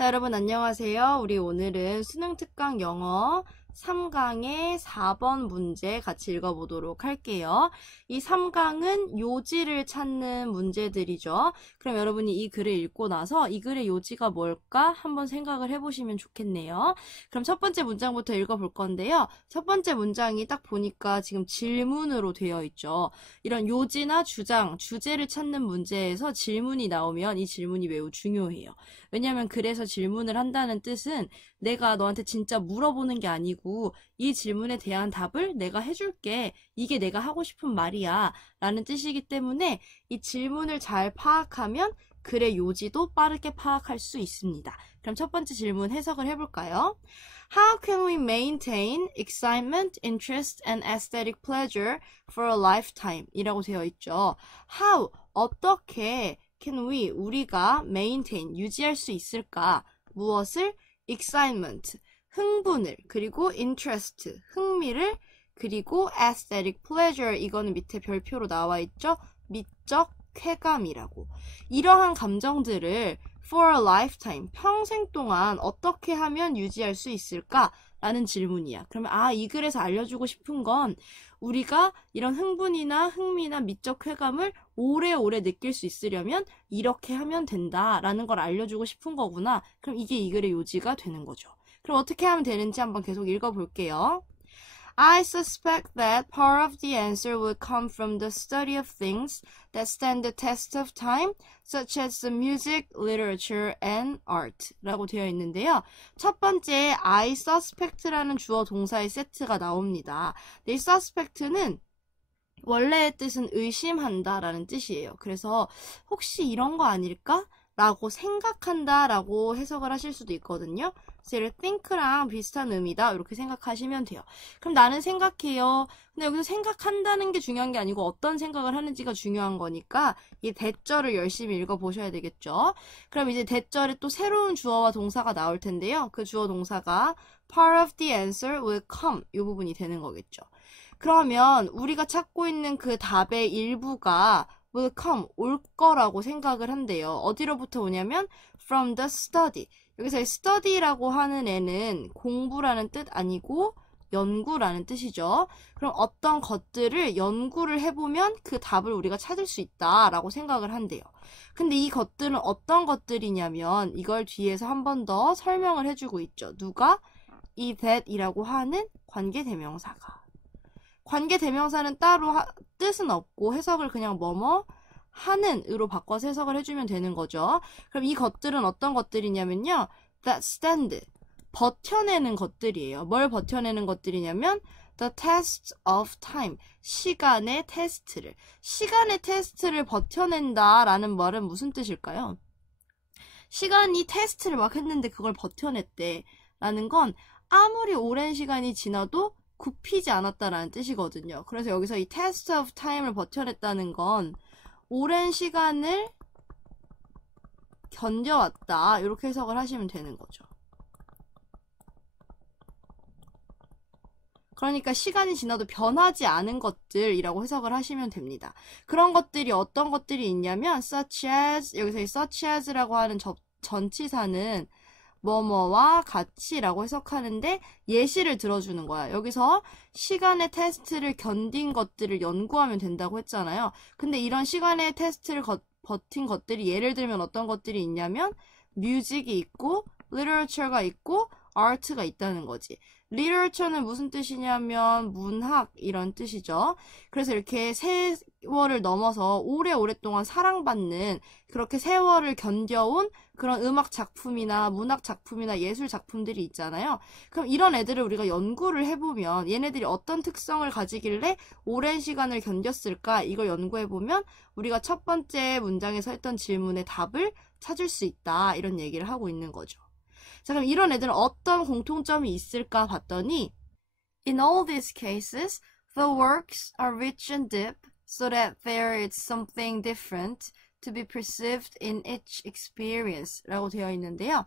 자, 여러분 안녕하세요. 우리 오늘은 수능 특강 영어 3강의 4번 문제 같이 읽어보도록 할게요. 이 3강은 요지를 찾는 문제들이죠. 그럼 여러분이 이 글을 읽고 나서 이 글의 요지가 뭘까 한번 생각을 해보시면 좋겠네요. 그럼 첫 번째 문장부터 읽어볼 건데요. 첫 번째 문장이 딱 보니까 지금 질문으로 되어 있죠. 이런 요지나 주장, 주제를 찾는 문제에서 질문이 나오면 이 질문이 매우 중요해요. 왜냐하면 그래서 질문을 한다는 뜻은 내가 너한테 진짜 물어보는 게 아니고 이 질문에 대한 답을 내가 해줄게. 이게 내가 하고 싶은 말이야. 라는 뜻이기 때문에 이 질문을 잘 파악하면 글의 요지도 빠르게 파악할 수 있습니다. 그럼 첫 번째 질문 해석을 해볼까요? How can we maintain excitement, interest, and aesthetic pleasure for a lifetime? 이라고 되어 있죠. How, 어떻게 can we, 우리가 maintain, 유지할 수 있을까? 무엇을? excitement, 흥분을, 그리고 interest, 흥미를, 그리고 aesthetic pleasure, 이거는 밑에 별표로 나와 있죠? 미적 쾌감이라고. 이러한 감정들을 for a lifetime, 평생 동안 어떻게 하면 유지할 수 있을까? 라는 질문이야. 그러면 이 글에서 알려주고 싶은 건 우리가 이런 흥분이나 흥미나 미적 쾌감을 오래오래 느낄 수 있으려면 이렇게 하면 된다라는 걸 알려주고 싶은 거구나. 그럼 이게 이 글의 요지가 되는 거죠. 그럼 어떻게 하면 되는지 한번 계속 읽어볼게요. I suspect that part of the answer will come from the study of things that stand the test of time, such as the music, literature, and art 라고 되어 있는데요. 첫 번째, I suspect라는 주어 동사의 세트가 나옵니다. 이 suspect는 원래의 뜻은 의심한다 라는 뜻이에요. 그래서 혹시 이런 거 아닐까? 라고 생각한다 라고 해석을 하실 수도 있거든요. 그래서 think랑 비슷한 의미다 이렇게 생각하시면 돼요. 그럼 나는 생각해요. 근데 여기서 생각한다는 게 중요한 게 아니고 어떤 생각을 하는지가 중요한 거니까 이 대절을 열심히 읽어보셔야 되겠죠. 그럼 이제 대절에 또 새로운 주어와 동사가 나올 텐데요. 그 주어 동사가 part of the answer will come 이 부분이 되는 거겠죠. 그러면 우리가 찾고 있는 그 답의 일부가 will come, 올 거라고 생각을 한대요. 어디로부터 오냐면 from the study. 여기서 study라고 하는 애는 공부라는 뜻 아니고 연구라는 뜻이죠. 그럼 어떤 것들을 연구를 해보면 그 답을 우리가 찾을 수 있다라고 생각을 한대요. 근데 이 것들은 어떤 것들이냐면 이걸 뒤에서 한 번 더 설명을 해주고 있죠. 누가? 이 that이라고 하는 관계대명사가. 관계대명사는 따로 뜻은 없고 해석을 그냥 뭐뭐 하는 으로 바꿔서 해석을 해주면 되는 거죠. 그럼 이 것들은 어떤 것들이냐면요. that stand, 버텨내는 것들이에요. 뭘 버텨내는 것들이냐면 the test of time, 시간의 테스트를 버텨낸다 라는 말은 무슨 뜻일까요? 시간이 테스트를 막 했는데 그걸 버텨냈대 라는 건 아무리 오랜 시간이 지나도 굽히지 않았다라는 뜻이거든요. 그래서 여기서 이 test of time을 버텨냈다는 건 오랜 시간을 견뎌왔다 이렇게 해석을 하시면 되는 거죠. 그러니까 시간이 지나도 변하지 않은 것들이라고 해석을 하시면 됩니다. 그런 것들이 어떤 것들이 있냐면 such as, 여기서 이 such as라고 하는 전치사는 뭐뭐와 같이라고 해석하는데 예시를 들어주는 거야. 여기서 시간의 테스트를 견딘 것들을 연구하면 된다고 했잖아요. 근데 이런 시간의 테스트를 버틴 것들이 예를 들면 어떤 것들이 있냐면 뮤직이 있고 literature가 있고 art가 있다는 거지. literature는 무슨 뜻이냐면 문학 이런 뜻이죠. 그래서 이렇게 세월을 넘어서 오랫동안 사랑받는 그렇게 세월을 견뎌온 그런 음악 작품이나 문학 작품이나 예술 작품들이 있잖아요. 그럼 이런 애들을 우리가 연구를 해보면 얘네들이 어떤 특성을 가지길래 오랜 시간을 견뎠을까 이걸 연구해보면 우리가 첫 번째 문장에서 했던 질문의 답을 찾을 수 있다 이런 얘기를 하고 있는 거죠. 자, 그럼 이런 애들은 어떤 공통점이 있을까 봤더니 In all these cases, the works are rich and deep so that there is something different to be perceived in each experience 라고 되어 있는데요.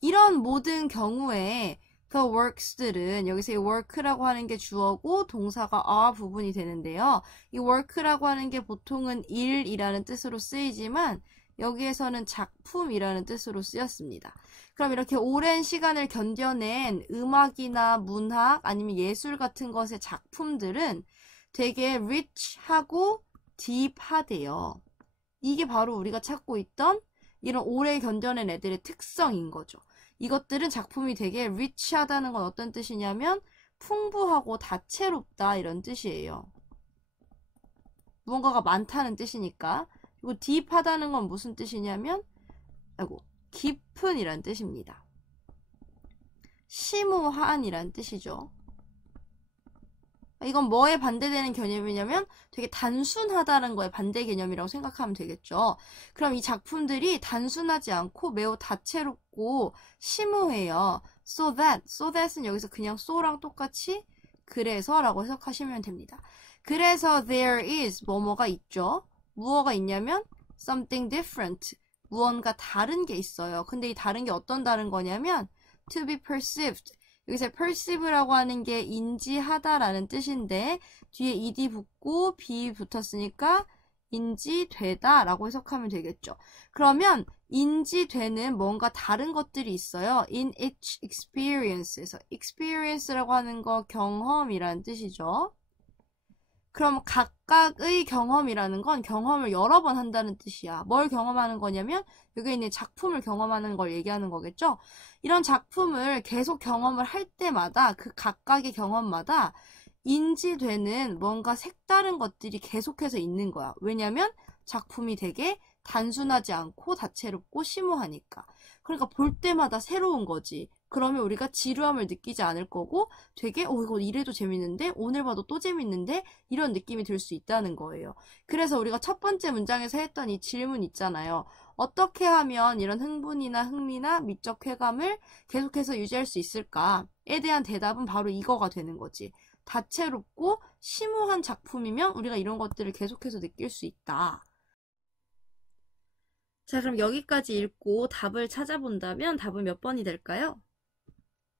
이런 모든 경우에 the works들은 여기서 이 work라고 하는 게 주어고 동사가 are 부분이 되는데요. 이 work라고 하는 게 보통은 일이라는 뜻으로 쓰이지만 여기에서는 작품이라는 뜻으로 쓰였습니다. 그럼 이렇게 오랜 시간을 견뎌낸 음악이나 문학 아니면 예술 같은 것의 작품들은 되게 rich하고 deep하대요. 이게 바로 우리가 찾고 있던 이런 오래 견뎌낸 애들의 특성인 거죠. 이것들은 작품이 되게 rich하다는 건 어떤 뜻이냐면 풍부하고 다채롭다 이런 뜻이에요. 무언가가 많다는 뜻이니까. 그리고 deep하다는 건 무슨 뜻이냐면 깊은 이란 뜻입니다. 심오한 이란 뜻이죠. 이건 뭐에 반대되는 개념이냐면 되게 단순하다는 거에 반대 개념이라고 생각하면 되겠죠. 그럼 이 작품들이 단순하지 않고 매우 다채롭고 심오해요. So that은 여기서 그냥 so랑 똑같이 그래서 라고 해석하시면 됩니다. 그래서 there is 뭐뭐가 있죠. 무엇가 있냐면 something different 무언가 다른 게 있어요. 근데 이 다른 게 어떤 다른 거냐면 to be perceived 여기서 perceive라고 하는 게 인지하다라는 뜻인데 뒤에 ed 붙고 be 붙었으니까 인지되다 라고 해석하면 되겠죠. 그러면 인지되는 뭔가 다른 것들이 있어요. in each experience에서 experience라고 하는 거 경험이라는 뜻이죠. 그럼 각각의 경험이라는 건 경험을 여러 번 한다는 뜻이야. 뭘 경험하는 거냐면 여기 있는 작품을 경험하는 걸 얘기하는 거겠죠. 이런 작품을 계속 경험을 할 때마다 그 각각의 경험마다 인지되는 뭔가 색다른 것들이 계속해서 있는 거야. 왜냐면 작품이 되게 단순하지 않고 다채롭고 심오하니까. 그러니까 볼 때마다 새로운 거지. 그러면 우리가 지루함을 느끼지 않을 거고 되게 이거 이래도 재밌는데 오늘 봐도 또 재밌는데 이런 느낌이 들 수 있다는 거예요. 그래서 우리가 첫 번째 문장에서 했던 이 질문 있잖아요. 어떻게 하면 이런 흥분이나 흥미나 미적 쾌감을 계속해서 유지할 수 있을까에 대한 대답은 바로 이거가 되는 거지. 다채롭고 심오한 작품이면 우리가 이런 것들을 계속해서 느낄 수 있다. 자, 그럼 여기까지 읽고 답을 찾아본다면 답은 몇 번이 될까요?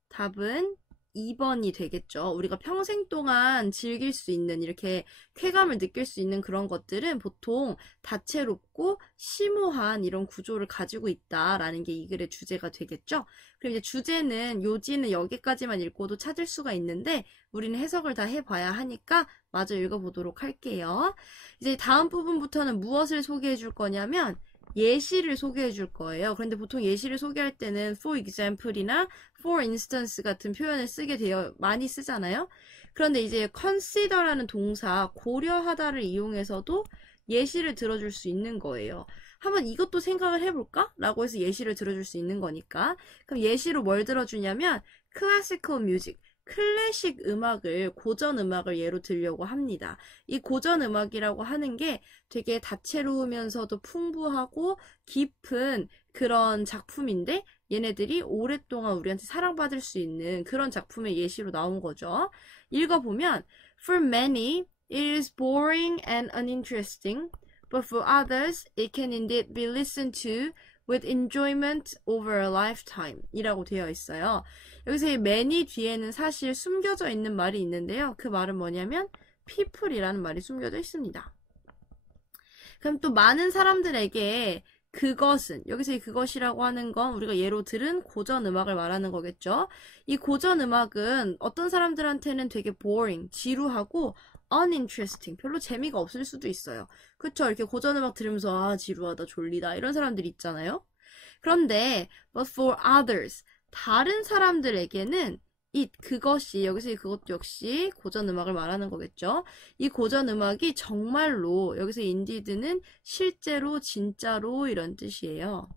답은 2번이 되겠죠. 우리가 평생 동안 즐길 수 있는 이렇게 쾌감을 느낄 수 있는 그런 것들은 보통 다채롭고 심오한 이런 구조를 가지고 있다라는 게 이 글의 주제가 되겠죠. 그리고 이제 주제는 요지는 여기까지만 읽고도 찾을 수가 있는데 우리는 해석을 다 해봐야 하니까 마저 읽어보도록 할게요. 이제 다음 부분부터는 무엇을 소개해 줄 거냐면 예시를 소개해 줄 거예요. 그런데 보통 예시를 소개할 때는 for example이나 for instance 같은 표현을 많이 쓰잖아요. 그런데 이제 consider라는 동사, 고려하다를 이용해서도 예시를 들어줄 수 있는 거예요. 한번 이것도 생각을 해볼까? 라고 해서 예시를 들어줄 수 있는 거니까. 그럼 예시로 뭘 들어주냐면 classical music. 클래식 음악을, 고전 음악을 예로 들려고 합니다. 이 고전 음악이라고 하는 게 되게 다채로우면서도 풍부하고 깊은 그런 작품인데 얘네들이 오랫동안 우리한테 사랑받을 수 있는 그런 작품의 예시로 나온 거죠. 읽어보면 For many, it is boring and uninteresting, but for others, it can indeed be listened to with enjoyment over a lifetime 이라고 되어 있어요. 여기서 이 many 뒤에는 사실 숨겨져 있는 말이 있는데요. 그 말은 뭐냐면 people이라는 말이 숨겨져 있습니다. 그럼 또 많은 사람들에게 그것은, 여기서 이 그것이라고 하는 건 우리가 예로 들은 고전 음악을 말하는 거겠죠. 이 고전 음악은 어떤 사람들한테는 되게 boring, 지루하고 uninteresting, 별로 재미가 없을 수도 있어요. 그쵸? 이렇게 고전 음악 들으면서 지루하다, 졸리다 이런 사람들 있잖아요. 그런데 but for others, 다른 사람들에게는 그것이, 여기서 이 그것 역시 고전 음악을 말하는 거겠죠. 이 고전 음악이 정말로, 여기서 indeed는 실제로, 진짜로 이런 뜻이에요.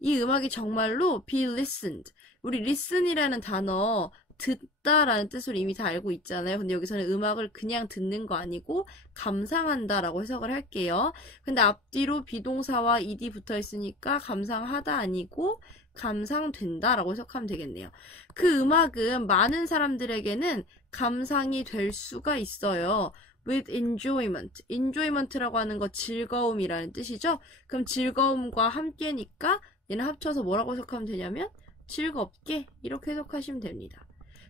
이 음악이 정말로 be listened. 우리 listen이라는 단어 듣다라는 뜻으로 이미 다 알고 있잖아요. 근데 여기서는 음악을 그냥 듣는 거 아니고 감상한다라고 해석을 할게요. 근데 앞뒤로 비동사와 ed 붙어 있으니까 감상하다 아니고 감상된다라고 해석하면 되겠네요. 그 음악은 많은 사람들에게는 감상이 될 수가 있어요. with enjoyment. enjoyment라고 하는 거 즐거움이라는 뜻이죠. 그럼 즐거움과 함께니까 얘는 합쳐서 뭐라고 해석하면 되냐면 즐겁게 이렇게 해석하시면 됩니다.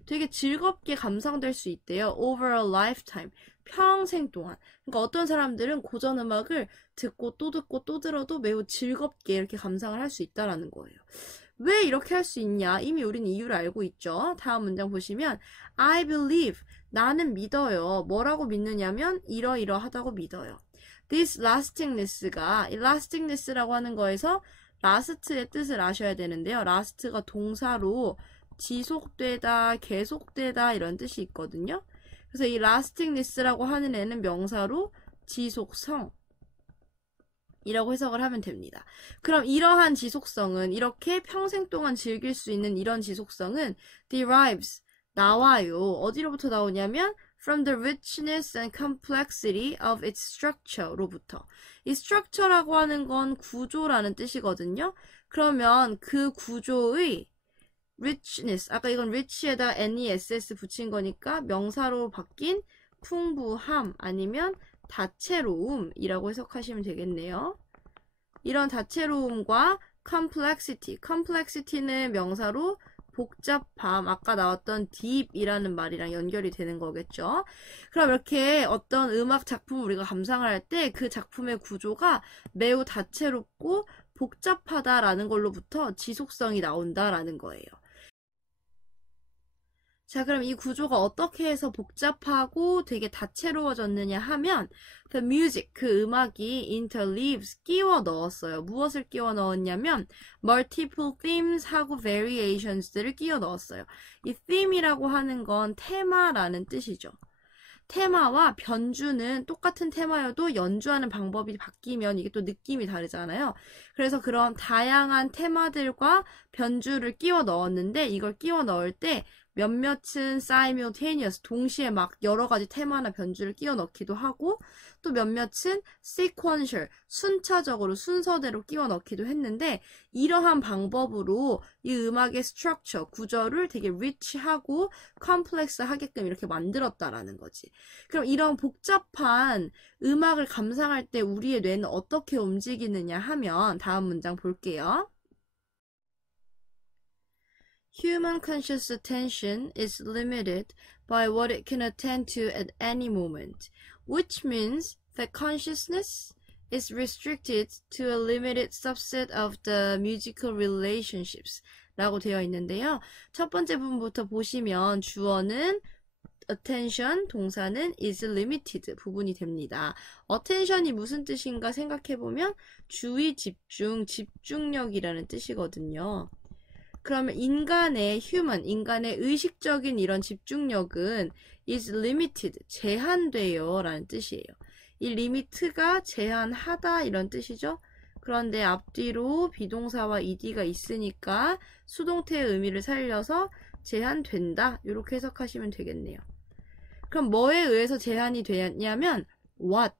되게 즐겁게 감상될 수 있대요. over a lifetime. 평생 동안. 그러니까 어떤 사람들은 고전 음악을 듣고 또 듣고 또 들어도 매우 즐겁게 이렇게 감상을 할 수 있다라는 거예요. 왜 이렇게 할 수 있냐? 이미 우린 이유를 알고 있죠. 다음 문장 보시면 I believe, 나는 믿어요. 뭐라고 믿느냐면 이러이러하다고 믿어요. This lastingness가, 이 lastingness라고 하는 거에서 last의 뜻을 아셔야 되는데요. last가 동사로 지속되다, 계속되다 이런 뜻이 있거든요. 그래서 이 lastingness라고 하는 애는 명사로 지속성 이라고 해석을 하면 됩니다. 그럼 이러한 지속성은, 이렇게 평생 동안 즐길 수 있는 이런 지속성은 derives, 나와요. 어디로부터 나오냐면 from the richness and complexity of its structure로부터. 이 structure라고 하는 건 구조라는 뜻이거든요. 그러면 그 구조의 richness, 아까 이건 rich에다 ness 붙인 거니까 명사로 바뀐 풍부함 아니면 다채로움이라고 해석하시면 되겠네요. 이런 다채로움과 complexity는 명사로 복잡함, 아까 나왔던 deep이라는 말이랑 연결이 되는 거겠죠. 그럼 이렇게 어떤 음악 작품을 우리가 감상을 할 때 그 작품의 구조가 매우 다채롭고 복잡하다라는 걸로부터 지속성이 나온다라는 거예요. 자, 그럼 이 구조가 어떻게 해서 복잡하고 되게 다채로워졌느냐 하면 the music, 그 음악이 interleaves, 끼워 넣었어요. 무엇을 끼워 넣었냐면 multiple themes 하고 variations들을 끼워 넣었어요. 이 theme이라고 하는 건 테마라는 뜻이죠. 테마와 변주는 똑같은 테마여도 연주하는 방법이 바뀌면 이게 또 느낌이 다르잖아요. 그래서 그런 다양한 테마들과 변주를 끼워 넣었는데 이걸 끼워 넣을 때 몇몇은 simultaneous, 동시에 막 여러 가지 테마나 변주를 끼워 넣기도 하고 또 몇몇은 sequential, 순차적으로 순서대로 끼워 넣기도 했는데 이러한 방법으로 이 음악의 structure, 구조를 되게 rich하고 complex하게끔 이렇게 만들었다라는 거지. 그럼 이런 복잡한 음악을 감상할 때 우리의 뇌는 어떻게 움직이느냐 하면 다음 문장 볼게요. Human conscious attention is limited by what it can attend to at any moment, which means that consciousness is restricted to a limited subset of the musical relationships 라고 되어 있는데요. 첫 번째 부분부터 보시면 주어는 attention, 동사는 is limited 부분이 됩니다. attention이 무슨 뜻인가 생각해보면 주의 집중, 집중력이라는 뜻이거든요. 그러면 인간의 human, 인간의 의식적인 이런 집중력은 is limited, 제한돼요 라는 뜻이에요. 이 limit가 제한하다 이런 뜻이죠. 그런데 앞뒤로 비동사와 ed가 있으니까 수동태의 의미를 살려서 제한된다 이렇게 해석하시면 되겠네요. 그럼 뭐에 의해서 제한이 되냐면 what,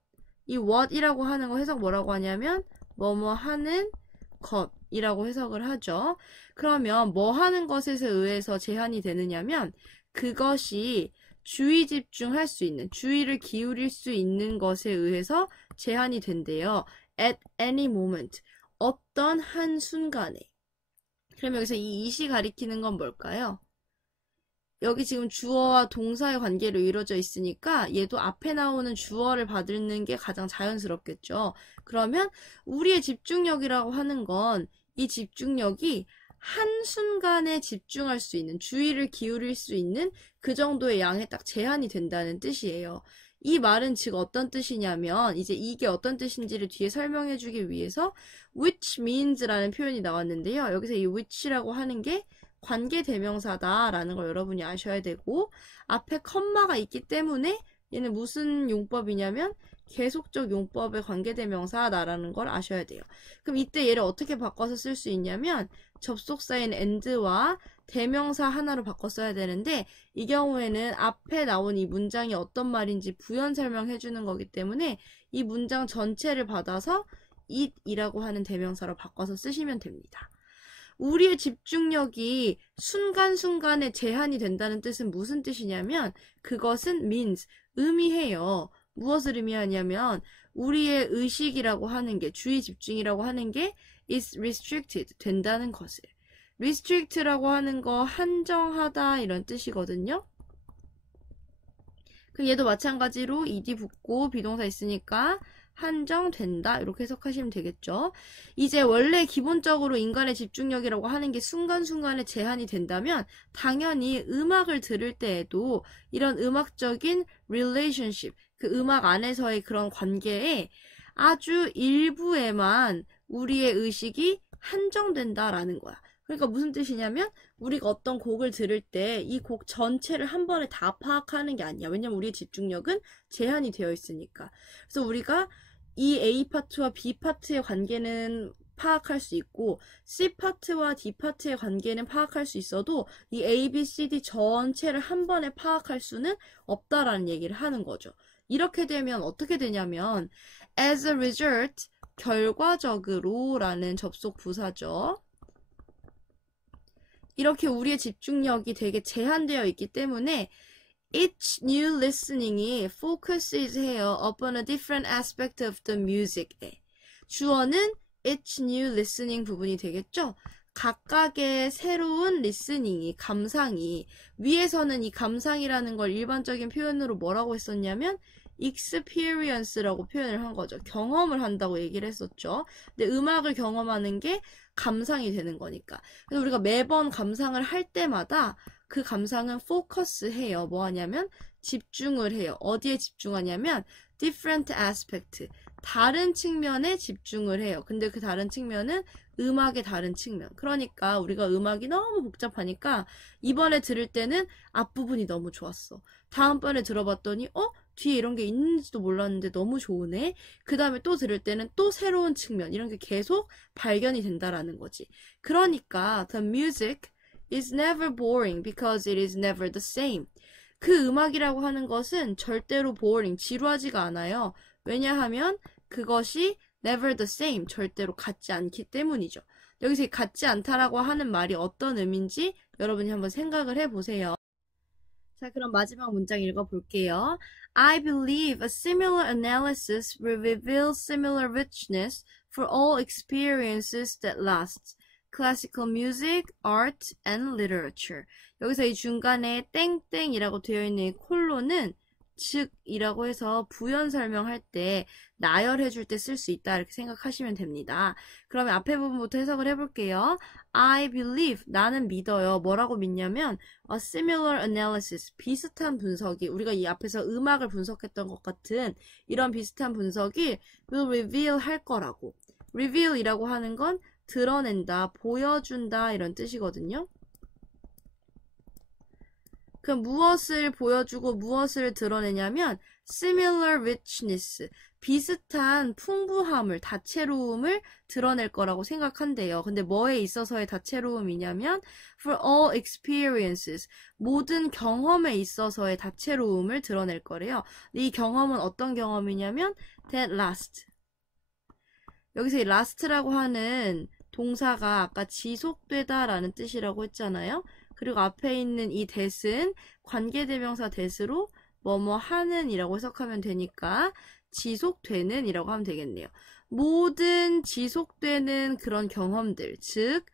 이 what이라고 하는 거 해석 뭐라고 하냐면 뭐뭐 하는 것이라고 해석을 하죠. 그러면 뭐 하는 것에 의해서 제한이 되느냐면 그것이 주의 집중할 수 있는, 주의를 기울일 수 있는 것에 의해서 제한이 된대요. At any moment, 어떤 한 순간에. 그럼 여기서 이 it이 가리키는 건 뭘까요? 여기 지금 주어와 동사의 관계로 이루어져 있으니까 얘도 앞에 나오는 주어를 받는 게 가장 자연스럽겠죠. 그러면 우리의 집중력이라고 하는 건 이 집중력이 한순간에 집중할 수 있는, 주의를 기울일 수 있는 그 정도의 양에 딱 제한이 된다는 뜻이에요. 이 말은 즉 어떤 뜻이냐면 이제 이게 어떤 뜻인지를 뒤에 설명해 주기 위해서 which means라는 표현이 나왔는데요. 여기서 이 which라고 하는 게 관계대명사다라는 걸 여러분이 아셔야 되고 앞에 컴마가 있기 때문에 얘는 무슨 용법이냐면 계속적 용법의 관계대명사다라는 걸 아셔야 돼요. 그럼 이때 얘를 어떻게 바꿔서 쓸 수 있냐면 접속사인 and와 대명사 하나로 바꿔 써야 되는데 이 경우에는 앞에 나온 이 문장이 어떤 말인지 부연 설명해 주는 거기 때문에 이 문장 전체를 받아서 it이라고 하는 대명사로 바꿔서 쓰시면 됩니다. 우리의 집중력이 순간순간에 제한이 된다는 뜻은 무슨 뜻이냐면 그것은 means, 의미해요. 무엇을 의미하냐면 우리의 의식이라고 하는 게, 주의 집중이라고 하는 게 is restricted, 된다는 것을. restrict라고 하는 거 한정하다 이런 뜻이거든요. 그럼 얘도 마찬가지로 ed 붙고 비동사 있으니까 한정된다 이렇게 해석하시면 되겠죠. 이제 원래 기본적으로 인간의 집중력이라고 하는 게 순간순간에 제한이 된다면 당연히 음악을 들을 때에도 이런 음악적인 relationship, 그 음악 안에서의 그런 관계에 아주 일부에만 우리의 의식이 한정된다라는 거야. 그러니까 무슨 뜻이냐면 우리가 어떤 곡을 들을 때 이 곡 전체를 한 번에 다 파악하는 게 아니야. 왜냐면 우리의 집중력은 제한이 되어 있으니까. 그래서 우리가 이 A 파트와 B 파트의 관계는 파악할 수 있고 C 파트와 D 파트의 관계는 파악할 수 있어도 이 A, B, C, D 전체를 한 번에 파악할 수는 없다라는 얘기를 하는 거죠. 이렇게 되면 어떻게 되냐면 as a result, 결과적으로 라는 접속 부사죠. 이렇게 우리의 집중력이 되게 제한되어 있기 때문에 each new listening이 focuses 해요 upon a different aspect of the music에. 주어는 each new listening 부분이 되겠죠. 각각의 새로운 리스닝이, 감상이, 위에서는 이 감상이라는 걸 일반적인 표현으로 뭐라고 했었냐면 experience라고 표현을 한 거죠. 경험을 한다고 얘기를 했었죠. 근데 음악을 경험하는 게 감상이 되는 거니까. 그래서 우리가 매번 감상을 할 때마다 그 감상은 포커스 해요. 뭐 하냐면 집중을 해요. 어디에 집중하냐면 different aspect, 다른 측면에 집중을 해요. 근데 그 다른 측면은 음악의 다른 측면. 그러니까 우리가 음악이 너무 복잡하니까 이번에 들을 때는 앞부분이 너무 좋았어. 다음번에 들어봤더니 뒤에 이런 게 있는지도 몰랐는데 너무 좋으네. 그 다음에 또 들을 때는 또 새로운 측면, 이런 게 계속 발견이 된다라는 거지. 그러니까 the music is never boring because it is never the same. 그 음악이라고 하는 것은 절대로 boring, 지루하지가 않아요. 왜냐하면 그것이 never the same, 절대로 같지 않기 때문이죠. 여기서 이 같지 않다라고 하는 말이 어떤 의미인지 여러분이 한번 생각을 해보세요. 자, 그럼 마지막 문장 읽어볼게요. I believe a similar analysis will reveal similar richness for all experiences that last. Classical music, art, and literature. 여기서 이 중간에 땡땡이라고 되어 있는 이 콜론은 즉이라고 해서 부연 설명할 때 나열해줄 때 쓸 수 있다 이렇게 생각하시면 됩니다. 그러면 앞에 부분부터 해석을 해볼게요. I believe, 나는 믿어요. 뭐라고 믿냐면 a similar analysis, 비슷한 분석이, 우리가 이 앞에서 음악을 분석했던 것 같은 이런 비슷한 분석이 will reveal 할 거라고. reveal이라고 하는 건 드러낸다, 보여준다 이런 뜻이거든요. 그럼 무엇을 보여주고 무엇을 드러내냐면 similar richness, 비슷한 풍부함을, 다채로움을 드러낼 거라고 생각한대요. 근데 뭐에 있어서의 다채로움이냐면 for all experiences, 모든 경험에 있어서의 다채로움을 드러낼 거래요. 이 경험은 어떤 경험이냐면 that last. 여기서 이 last라고 하는 동사가 아까 지속되다 라는 뜻이라고 했잖아요. 그리고 앞에 있는 이 that은 관계대명사 that으로 뭐뭐 하는 이라고 해석하면 되니까 지속되는 이라고 하면 되겠네요. 모든 지속되는 그런 경험들, 즉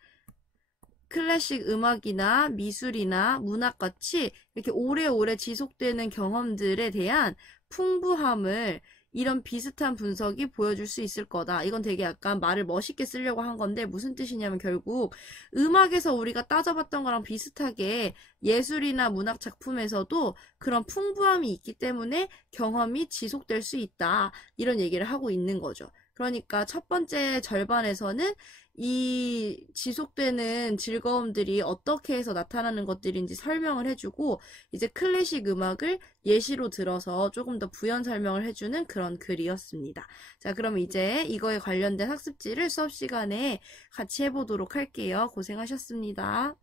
클래식 음악이나 미술이나 문학같이 이렇게 오래오래 지속되는 경험들에 대한 풍부함을 이런 비슷한 분석이 보여줄 수 있을 거다. 이건 되게 약간 말을 멋있게 쓰려고 한 건데 무슨 뜻이냐면 결국 음악에서 우리가 따져봤던 거랑 비슷하게 예술이나 문학 작품에서도 그런 풍부함이 있기 때문에 경험이 지속될 수 있다. 이런 얘기를 하고 있는 거죠. 그러니까 첫 번째 절반에서는 이 지속되는 즐거움들이 어떻게 해서 나타나는 것들인지 설명을 해주고 이제 클래식 음악을 예시로 들어서 조금 더 부연 설명을 해주는 그런 글이었습니다. 자, 그럼 이제 이거에 관련된 학습지를 수업 시간에 같이 해보도록 할게요. 고생하셨습니다.